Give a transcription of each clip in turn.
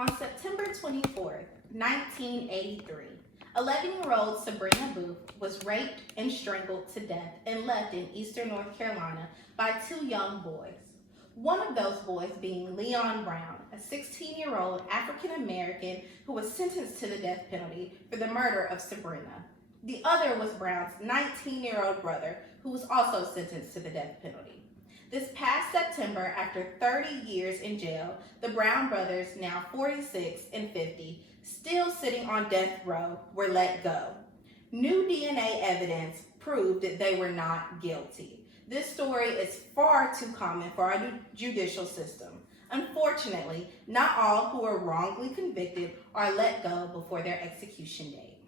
On September 24th, 1983, 11-year-old Sabrina Booth was raped and strangled to death and left in eastern North Carolina by two young boys. One of those boys being Leon Brown, a 16-year-old African-American who was sentenced to the death penalty for the murder of Sabrina. The other was Brown's 19-year-old brother, who was also sentenced to the death penalty. This past September, after 30 years in jail, the Brown brothers, now 46 and 50, still sitting on death row, were let go. New DNA evidence proved that they were not guilty. This story is far too common for our judicial system. Unfortunately, not all who are wrongly convicted are let go before their execution date.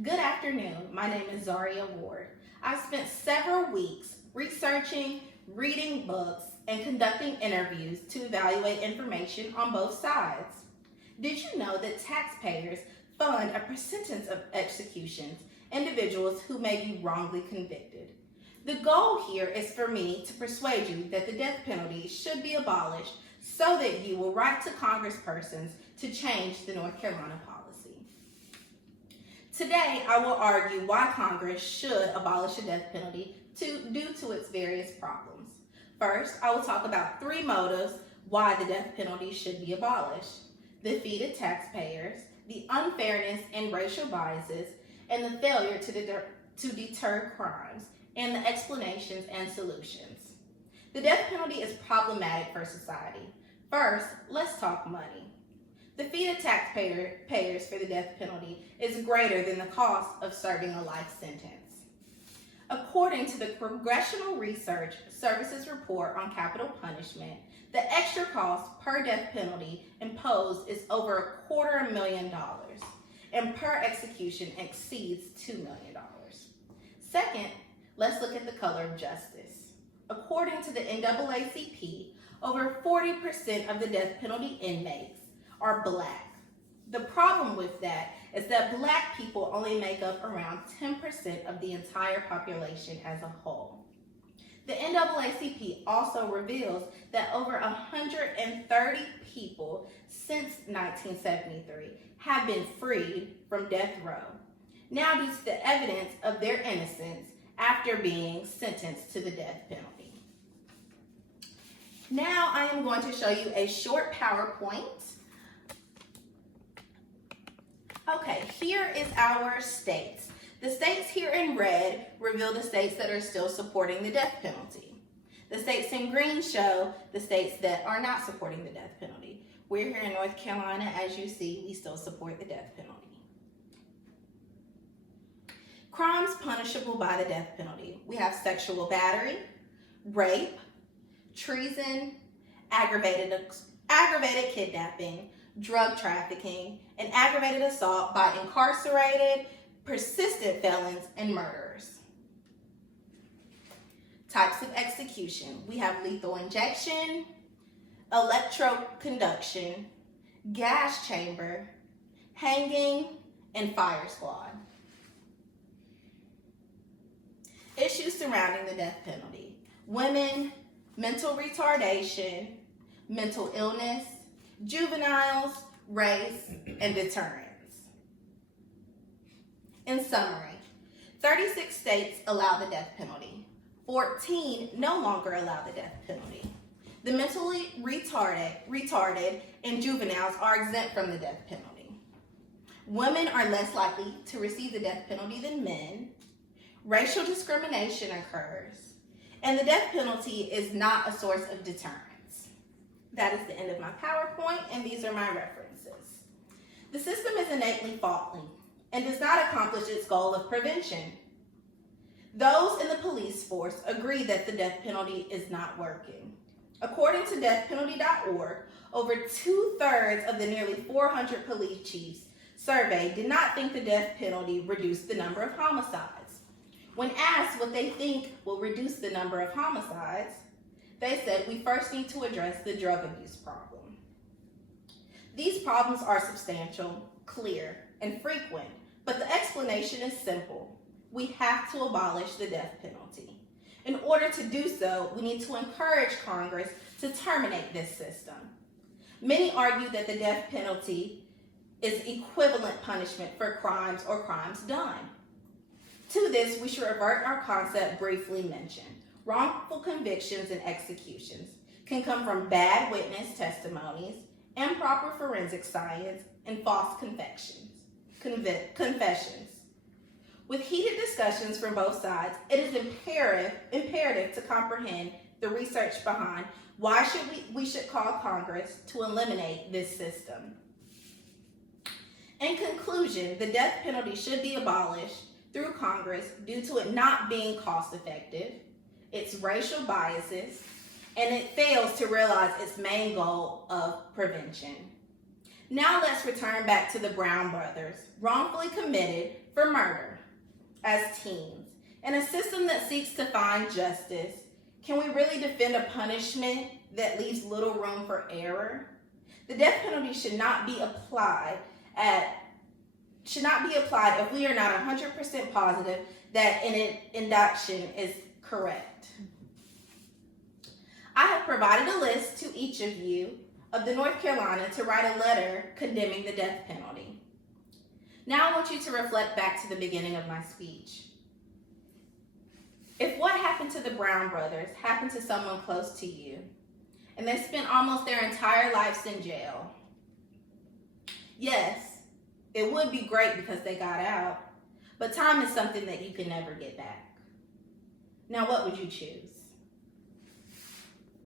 Good afternoon, my name is Zharia Ward. I've spent several weeks researching, reading books, and conducting interviews to evaluate information on both sides. Did you know that taxpayers fund a percentage of executions, individuals who may be wrongly convicted? The goal here is for me to persuade you that the death penalty should be abolished so that you will write to congresspersons to change the North Carolina policy. Today, I will argue why Congress should abolish the death penalty due to its various problems. First, I will talk about three motives why the death penalty should be abolished: the fee to taxpayers, the unfairness and racial biases, and the failure to deter crimes, and the explanations and solutions. The death penalty is problematic for society. First, let's talk money. The fee to taxpayers for the death penalty is greater than the cost of serving a life sentence. According to the Congressional Research Services report on capital punishment, the extra cost per death penalty imposed is over $250,000, and per execution exceeds $2 million. Second, let's look at the color of justice. According to the NAACP, over 40% of the death penalty inmates are Black. The problem with that is that Black people only make up around 10% of the entire population as a whole. The NAACP also reveals that over 130 people since 1973 have been freed from death row, now due to the evidence of their innocence after being sentenced to the death penalty. Now I am going to show you a short PowerPoint. Okay, here is our states. The states here in red reveal the states that are still supporting the death penalty. The states in green show the states that are not supporting the death penalty. We're here in North Carolina. As you see, we still support the death penalty. Crimes punishable by the death penalty. We have sexual battery, rape, treason, aggravated kidnapping, drug trafficking, and aggravated assault by incarcerated, persistent felons, and murderers. Types of execution. We have lethal injection, electroconduction, gas chamber, hanging, and fire squad. Issues surrounding the death penalty. Women, mental retardation, mental illness, juveniles, race, and deterrence. In summary, 36 states allow the death penalty. 14 no longer allow the death penalty. The mentally retarded, and juveniles are exempt from the death penalty. Women are less likely to receive the death penalty than men. Racial discrimination occurs, and the death penalty is not a source of deterrence. That is the end of my PowerPoint, and these are my references. The system is innately faulty and does not accomplish its goal of prevention. Those in the police force agree that the death penalty is not working. According to deathpenalty.org, over 2/3 of the nearly 400 police chiefs surveyed did not think the death penalty reduced the number of homicides. When asked what they think will reduce the number of homicides, they said we first need to address the drug abuse problem. These problems are substantial, clear, and frequent, but the explanation is simple. We have to abolish the death penalty. In order to do so, we need to encourage Congress to terminate this system. Many argue that the death penalty is equivalent punishment for crimes or crimes done. To this, we should revert our concept briefly mentioned. Wrongful convictions and executions can come from bad witness testimonies, improper forensic science, and false confessions. With heated discussions from both sides, it is imperative to comprehend the research behind why we should call Congress to eliminate this system. In conclusion, the death penalty should be abolished through Congress due to it not being cost effective, its racial biases, and it fails to realize its main goal of prevention. Now let's return back to the Brown brothers, wrongfully committed for murder as teens. In a system that seeks to find justice, can we really defend a punishment that leaves little room for error? The death penalty should not be applied if we are not 100% positive that an indictment is correct. I have provided a list to each of you of the North Carolina to write a letter condemning the death penalty. Now I want you to reflect back to the beginning of my speech. If what happened to the Brown brothers happened to someone close to you, and they spent almost their entire lives in jail, yes, it would be great because they got out, but time is something that you can never get back. Now, what would you choose?